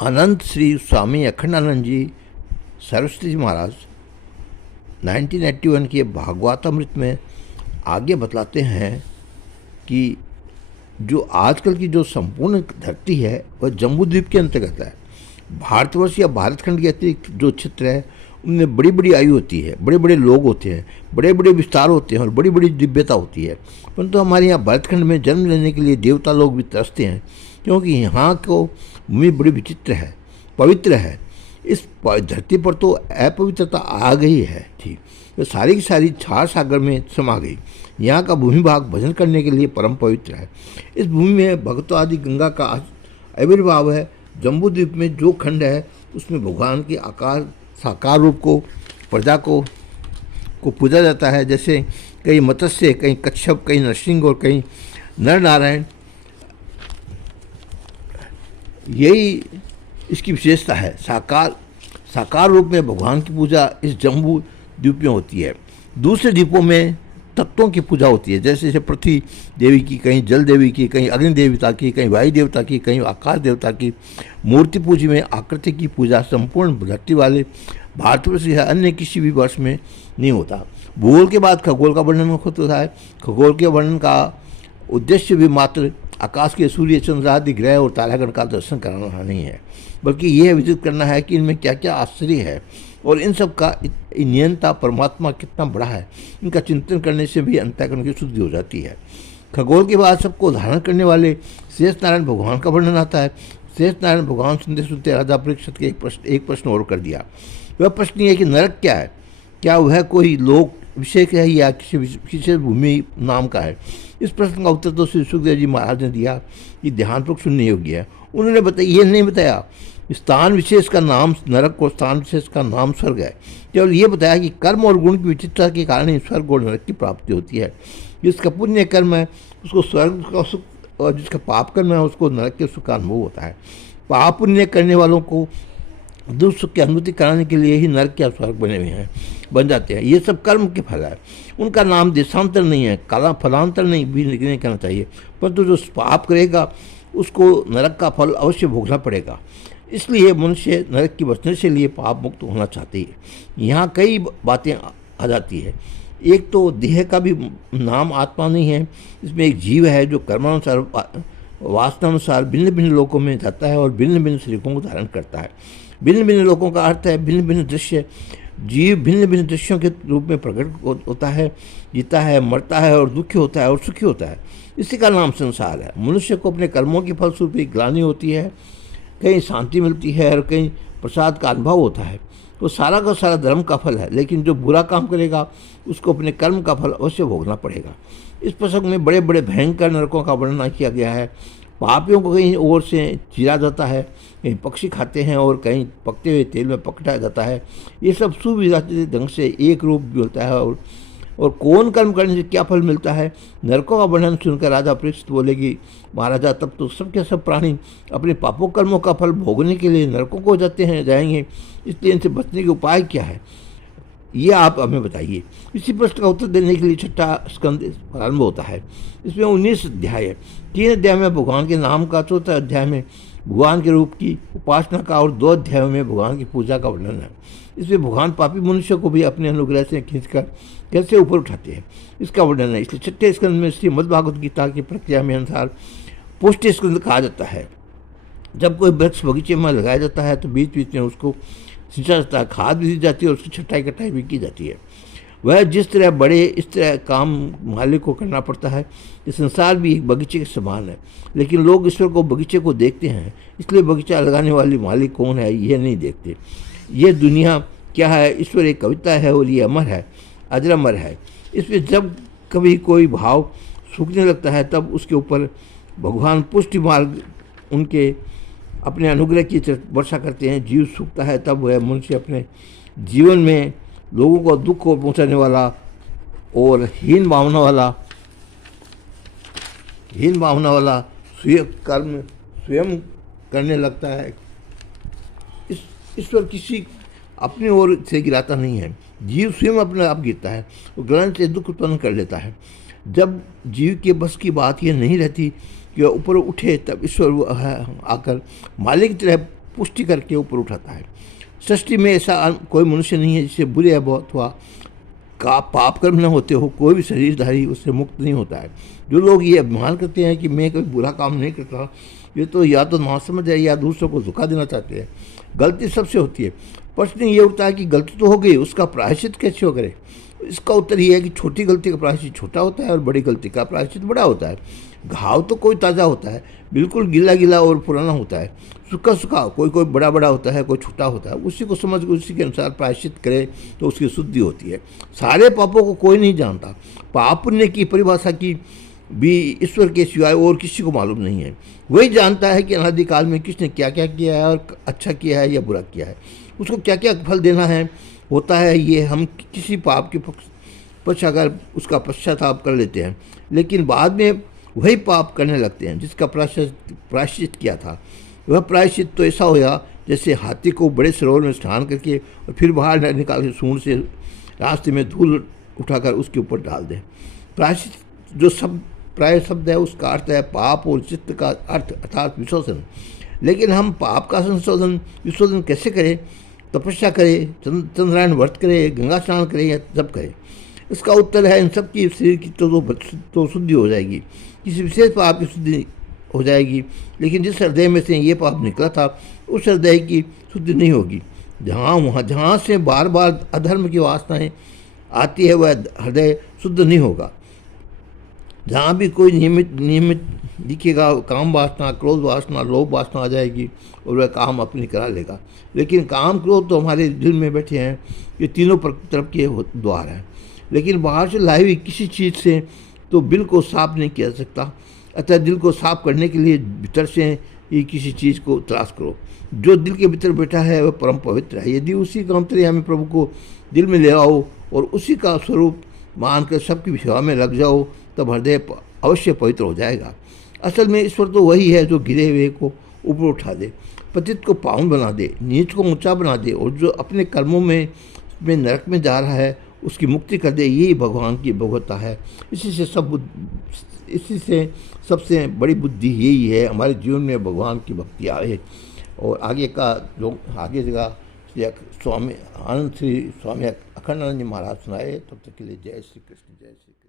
अनंत श्री स्वामी अखंडानंद जी सरस्वती जी महाराज 1981 के भागवतामृत में आगे बतलाते हैं कि जो आजकल की जो संपूर्ण धरती है वह जम्बूद्वीप के अंतर्गत है। भारतवर्ष या भारतखंड के अतिरिक्त जो क्षेत्र है उनमें बड़ी बड़ी आयु होती है, बड़े बड़े लोग होते हैं, बड़े बड़े विस्तार होते हैं और बड़ी बड़ी दिव्यता होती है। परंतु हमारे यहाँ भारतखंड में जन्म लेने के लिए देवता लोग भी तरसते हैं, क्योंकि यहाँ को भूमि बड़ी विचित्र है, पवित्र है। इस धरती पर तो अपवित्रता आ गई है थी, तो सारी की सारी क्षार सागर में समा गई। यहाँ का भूमि भाग भजन करने के लिए परम पवित्र है। इस भूमि में भक्तों आदि गंगा का आविर्भाव है। जम्बूद्वीप में जो खंड है उसमें भगवान के आकार साकार रूप को प्रजा को पूजा जाता है। जैसे कहीं मत्स्य, कहीं कच्छप, कहीं नरसिंह और कहीं नर नारायण। यही इसकी विशेषता है। साकार रूप में भगवान की पूजा इस जम्बू द्वीप में होती है। दूसरे द्वीपों में तत्वों की पूजा होती है, जैसे जैसे पृथ्वी देवी की, कहीं जल देवी की, कहीं अग्नि देवता की, कहीं वायु देवता की, कहीं आकाश देवता की। मूर्ति पूजा में आकृति की पूजा संपूर्ण धरती वाले भारतवर्ष या अन्य किसी भी वर्ष में नहीं होता। भूगोल के बाद खगोल का वर्णन होता है। खगोल के वर्णन का उद्देश्य भी मात्र आकाश के सूर्य, चंद्र आदि ग्रह और तारागण का दर्शन कराना नहीं है, बल्कि यह विदित करना है कि इनमें क्या क्या आश्चर्य है और इन सब का नियंता परमात्मा कितना बड़ा है। इनका चिंतन करने से भी अंतःकरण की शुद्धि हो जाती है। खगोल के बाद सबको धारण करने वाले शेष नारायण भगवान का वर्णन आता है। शेष नारायण भगवान सुनते सुनते राजा परीक्षित के एक प्रश्न और कर दिया। वह प्रश्न ये कि नरक क्या है, क्या वह कोई लोक विषय है या किसी विशेष भूमि नाम का है। इस प्रश्न का उत्तर तो श्री सुखदेव जी महाराज ने दिया कि ध्यानपूर्वक सुनने योग्य है। उन्होंने बताया, ये नहीं बताया स्थान विशेष का नाम नरक और स्थान विशेष का नाम स्वर्ग है। केवल ये बताया कि कर्म और गुण की विचित्रता के कारण ही स्वर्ग और नरक की प्राप्ति होती है। जिसका पुण्य कर्म है उसको स्वर्ग का सुख, और जिसका पाप कर्म है उसको नरक के सुख का अनुभव होता है। पाप पुण्य करने वालों को दुख सुख की अनुभूति कराने के लिए ही नरक या स्वर्ग बने हुए हैं, बन जाते हैं। ये सब कर्म के फल है। उनका नाम देशांतर नहीं है, काला फलांतर नहीं भी नहीं करना चाहिए। परंतु जो पाप करेगा उसको नरक का फल अवश्य भोगना पड़ेगा। इसलिए मनुष्य नरक की बचने से लिए पाप मुक्त होना चाहते हैं। यहाँ कई बातें आ जाती है। एक तो देह का भी नाम आत्मा नहीं है। इसमें एक जीव है जो कर्मानुसार वासनानुसार भिन्न भिन्न लोकों में जाता है और भिन्न भिन्न शरीरों को धारण करता है। भिन्न भिन्न लोकों का अर्थ है भिन्न भिन्न दृश्य। जीव भिन्न भिन्न दृश्यों के रूप में प्रकट होता है, जीता है, मरता है और दुखी होता है और सुखी होता है। इसी का नाम संसार है। मनुष्य को अपने कर्मों की फलस्वरूप ग्लानि होती है, कहीं शांति मिलती है और कहीं प्रसाद का अनुभव होता है। तो सारा का सारा धर्म का फल है, लेकिन जो बुरा काम करेगा उसको अपने कर्म का फल अवश्य भोगना पड़ेगा। इस प्रसंग में बड़े बड़े भयंकर नरकों का वर्णन किया गया है। पापियों को कहीं ओर से चीरा जाता है, कहीं पक्षी खाते हैं और कहीं पकते हुए तेल में पकड़ा जाता है। ये सब सुविधाचित ढंग से एक रूप भी होता है। और कौन कर्म करने से क्या फल मिलता है, नरकों का वर्णन सुनकर राजा परीक्षित बोलेगी, महाराजा तब तो सबके सब प्राणी अपने पापों कर्मों का फल भोगने के लिए नरकों को जाएंगे, इसलिए इनसे बचने के उपाय क्या है, ये आप हमें बताइए। इसी प्रश्न का उत्तर देने के लिए छठा स्कंद प्रारंभ होता है। इसमें 19 अध्याय है। 3 अध्याय में भगवान के नाम का, चौथा अध्याय में भगवान के रूप की उपासना का और 2 अध्यायों में भगवान की पूजा का वर्णन है। इसमें भगवान पापी मनुष्य को भी अपने अनुग्रह से खींचकर कैसे ऊपर उठाते हैं इसका वर्णन है। इसलिए छठे स्कंद में श्रीमद् भागवत गीता की प्रक्रिया में अनुसार पुष्टि स्कंद कहा जाता है। जब कोई वृक्ष बगीचे में लगाया जाता है तो बीच बीच में उसको सिंचा जाता है, खाद भी दी जाती है और उसकी छटाई कटाई भी की जाती है। वह जिस तरह बड़े इस तरह काम मालिक को करना पड़ता है। ये संसार भी एक बगीचे के समान है, लेकिन लोग ईश्वर को बगीचे को देखते हैं, इसलिए बगीचा लगाने वाली मालिक कौन है ये नहीं देखते। ये दुनिया क्या है, ईश्वर एक कविता है और ये अमर है, अजरामर है। इसमें जब कभी कोई भाव सूखने लगता है तब उसके ऊपर भगवान पुष्टि मार्ग उनके अपने अनुग्रह की वर्षा करते हैं। जीव सूखता है तब वह मनुष्य अपने जीवन में लोगों को दुख को पहुंचाने वाला और हीन भावना वाला स्वयं करने लगता है। ईश्वर किसी अपनी ओर से गिराता नहीं है, जीव स्वयं अपने आप गिरता है और ग्रहण से दुख उत्पन्न कर लेता है। जब जीव के बस की बात यह नहीं रहती कि वह ऊपर उठे तब ईश्वर आकर मालिक की तरह पुष्टि करके ऊपर उठाता है। सृष्टि में ऐसा कोई मनुष्य नहीं है जिसे बुरे अनुभव अथवा का पाप कर्म न होते हो, कोई भी शरीरधारी उससे मुक्त नहीं होता है। जो लोग ये अभिमान करते हैं कि मैं कोई बुरा काम नहीं करता, ये तो या तो नासमझ है या दूसरों को धोखा देना चाहते हैं। गलती सबसे होती है। प्रश्न ये उठता है कि गलती तो हो गई, उसका प्रायश्चित कैसे हो करे। इसका उत्तर ये है कि छोटी गलती का प्रायश्चित छोटा होता है और बड़ी गलती का प्रायश्चित बड़ा होता है। घाव तो कोई ताज़ा होता है, बिल्कुल गीला गीला और पुराना होता है। सूखा सूखा कोई बड़ा बड़ा होता है, कोई छोटा होता है। उसी को समझ उसी के अनुसार प्रायश्चित करे तो उसकी शुद्धि होती है। सारे पापों को कोई नहीं जानता। पाप पुण्य की परिभाषा की भी ईश्वर के सिवाय और किसी को मालूम नहीं है। वही जानता है कि अनादिकाल में किसने क्या क्या किया है और अच्छा किया है या बुरा किया है, उसको क्या क्या फल देना है होता है। ये हम किसी पाप के पक्ष अगर उसका पश्चाताप कर लेते हैं, लेकिन बाद में वही पाप करने लगते हैं जिसका प्रायश्चित किया था। वह प्रायश्चित तो ऐसा होया जैसे हाथी को बड़े सरोवर में स्नान करके और फिर बाहर निकाल के सूंड से रास्ते में धूल उठाकर उसके ऊपर डाल दें। प्रायश्चित जो प्राय शब्द है उसका अर्थ है पाप और चित्त का अर्थ अर्थात विशोधन। लेकिन हम पाप का विशोधन कैसे करें? तपस्या करें, चंद्रायण व्रत करें, गंगा स्नान करें या जप करें? इसका उत्तर है इन सब की शरीर की तो शुद्धि हो जाएगी, किसी विशेष पाप की शुद्धि हो जाएगी। लेकिन जिस हृदय में से ये पाप निकला था उस हृदय की शुद्धि नहीं होगी। जहाँ से बार बार अधर्म की वासनाएं आती है वह हृदय शुद्ध नहीं होगा। जहाँ भी कोई नियमित दिखेगा काम वासना, क्रोध वासना, लोभ वासना आ जाएगी और वह काम अपनी करा लेगा। लेकिन काम क्रोध तो हमारे दिल में बैठे हैं, ये तीनों तरफ के द्वार हैं। लेकिन बाहर से लाई हुई किसी चीज़ से तो दिल को साफ नहीं किया जा सकता। अतः दिल को साफ करने के लिए भीतर से ही किसी चीज़ को तलाश करो। जो दिल के भीतर बैठा है वह परम पवित्र है। यदि उसी का अंतर्यामी प्रभु को दिल में ले आओ और उसी का स्वरूप मानकर सबकी सेवा में लग जाओ, तब हृदय अवश्य पवित्र हो जाएगा। असल में ईश्वर तो वही है जो गिरे हुए को ऊपर उठा दे, पतित को पावन बना दे, नीच को ऊंचा बना दे और जो अपने कर्मों में नरक में जा रहा है उसकी मुक्ति कर दे। यही भगवान की भगवत्ता है। इसी से सबसे बड़ी बुद्धि यही है हमारे जीवन में भगवान की भक्ति आए। और आगे जगह स्वामी आनंद श्री स्वामी अखंडानंद जी महाराज सुनाए। तब तक के लिए जय श्री कृष्ण, जय श्री कृष्ण।